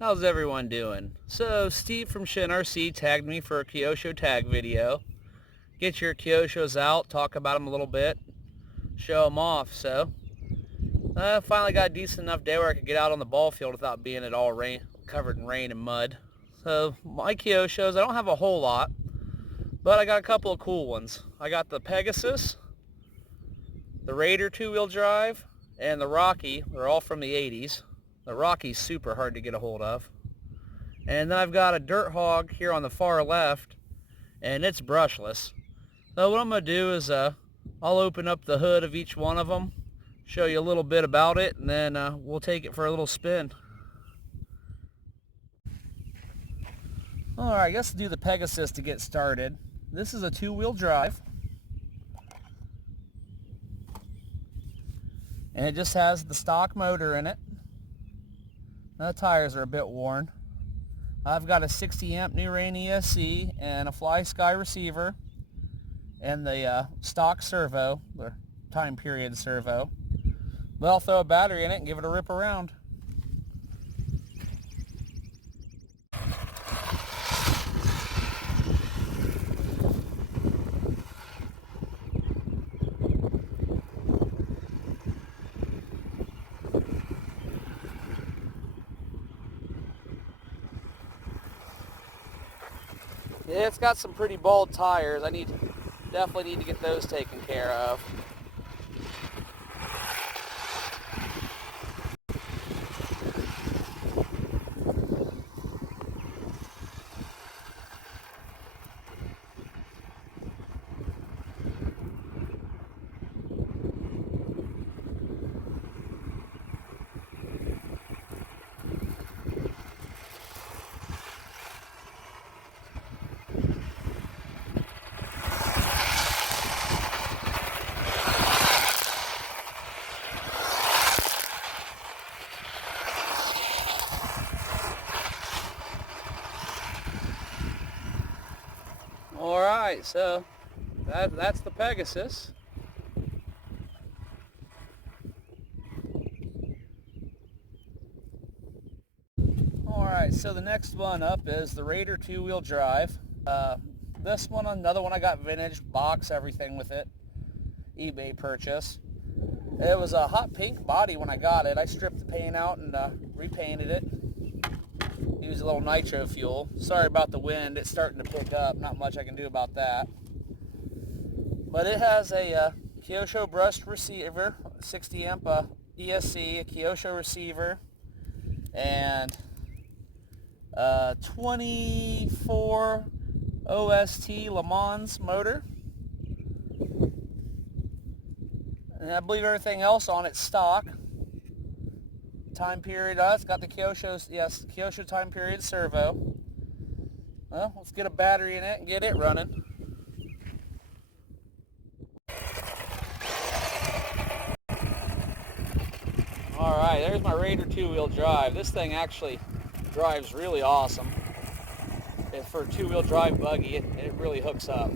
How's everyone doing? So Steve from Shen tagged me for a Kyosho tag video. Get your Kyoshos out, talk about them a little bit, show them off. So I finally got a decent enough day where I could get out on the ball field without being at all covered in rain and mud. So my Kyoshos, I don't have a whole lot, but I got a couple of cool ones. I got the Pegasus, the Raider two-wheel drive, and the Rocky. They're all from the 80s. The Rocky's super hard to get a hold of. And then I've got a Dirt Hog here on the far left, and it's brushless. So what I'm going to do is I'll open up the hood of each one of them, show you a little bit about it, and then we'll take it for a little spin. Alright, let's do the Pegasus to get started. This is a two-wheel drive, and it just has the stock motor in it. The tires are a bit worn. I've got a 60 amp New Rain ESC and a Fly Sky receiver and the stock servo, the time period servo. But I'll throw a battery in it and give it a rip around. Yeah, it's got some pretty bald tires. Definitely need to get those taken care of. Alright, so that's the Pegasus. Alright, so the next one up is the Raider two-wheel drive. This one, another one I got vintage, box, everything with it. eBay purchase. It was a hot pink body when I got it. I stripped the paint out and repainted it. Used a little nitro fuel. Sorry about the wind, it's starting to pick up. Not much I can do about that. But it has a Kyosho brushed receiver, 60 amp ESC, a Kyosho receiver, and 24 OST Le Mans motor. And I believe everything else on it's stock. Time period, it's got the Kyosho time period servo. Well, let's get a battery in it and get it running. Alright, there's my Raider two-wheel drive. This thing actually drives really awesome. For a two-wheel drive buggy, it really hooks up.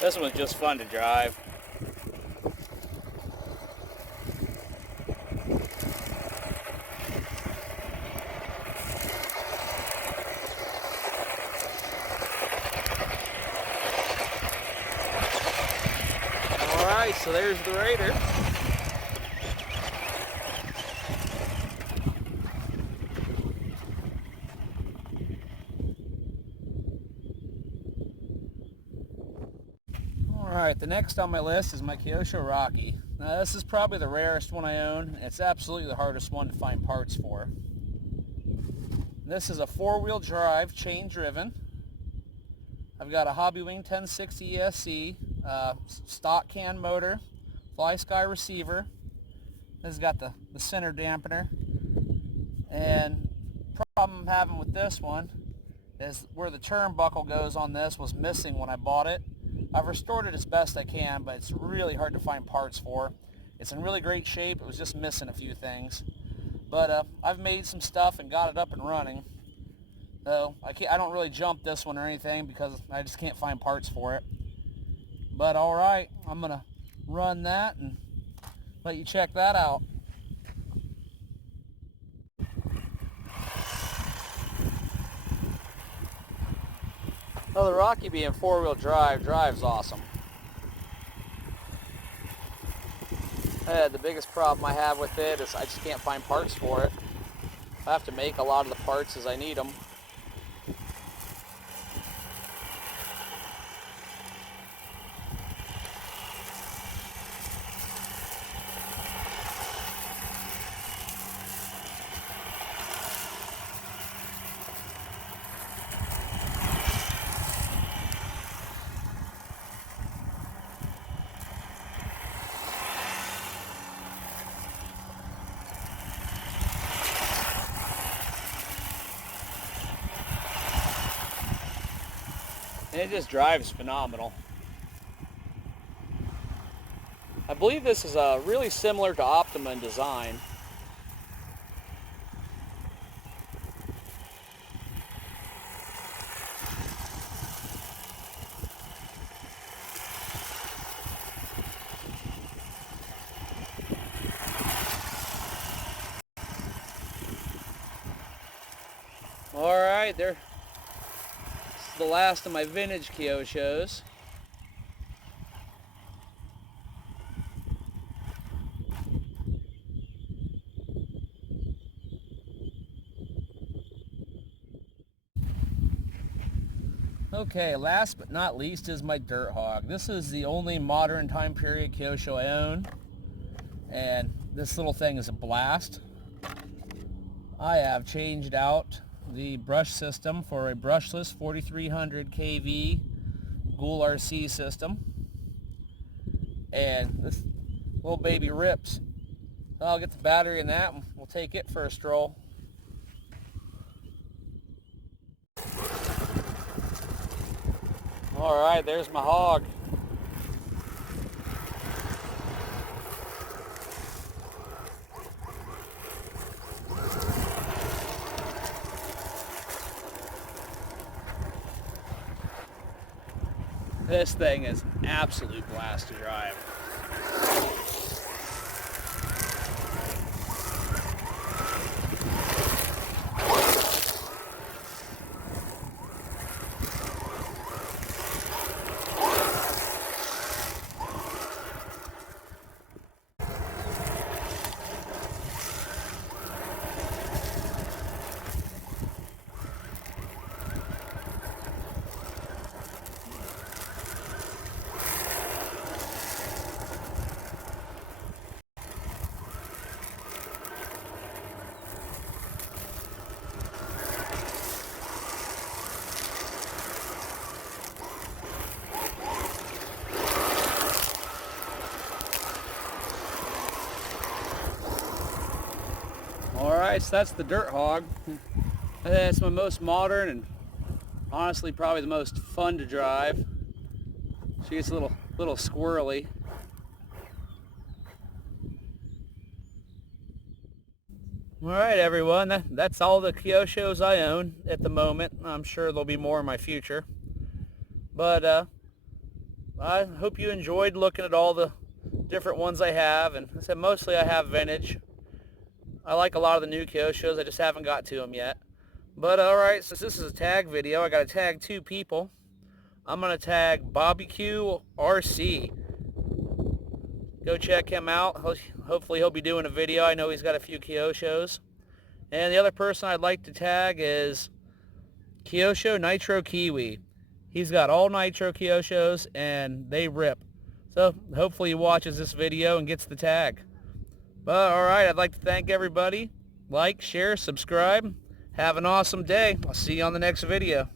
This one's just fun to drive. Alright, so there's the Raider. Alright, the next on my list is my Kyosho Rocky. Now this is probably the rarest one I own, and it's absolutely the hardest one to find parts for. This is a four-wheel drive, chain driven. I've got a Hobbywing 1060 ESC, stock can motor, fly sky receiver. This has got the center dampener. And the problem I'm having with this one is where the turnbuckle goes on this was missing when I bought it. I've restored it as best I can, but it's really hard to find parts for. It's in really great shape. It was just missing a few things. But I've made some stuff and got it up and running. So I don't really jump this one or anything because I just can't find parts for it. But alright, I'm going to run that and let you check that out. Well, the Rocky being four-wheel drives awesome. The biggest problem I have with it is I just can't find parts for it. I have to make a lot of the parts as I need them. And it just drives phenomenal. I believe this is really similar to Optima in design. Alright, this is the last of my vintage Kyoshos. Okay, last but not least is my Dirt Hog. This is the only modern time period Kyosho I own, and this little thing is a blast. I have changed out the brush system for a brushless 4300 kV Ghoul RC system, and this little baby rips. I'll get the battery in that and we'll take it for a stroll. Alright, there's my hog. This thing is an absolute blast to drive. Alright, so that's the Dirt Hog. It's my most modern and honestly probably the most fun to drive. She gets a little squirrely. Alright everyone, that's all the Kyoshos I own at the moment. I'm sure there'll be more in my future. But I hope you enjoyed looking at all the different ones I have. And I said mostly I have vintage. I like a lot of the new Kyoshos, I just haven't got to them yet. But alright, since this is a tag video, I gotta tag two people. I'm gonna tag Barbecue RC. Go check him out. Hopefully he'll be doing a video. I know he's got a few Kyoshos. And the other person I'd like to tag is Kyosho Nitro Kiwi. He's got all Nitro Kyoshos and they rip. So hopefully he watches this video and gets the tag. But alright, I'd like to thank everybody. Like, share, subscribe. Have an awesome day. I'll see you on the next video.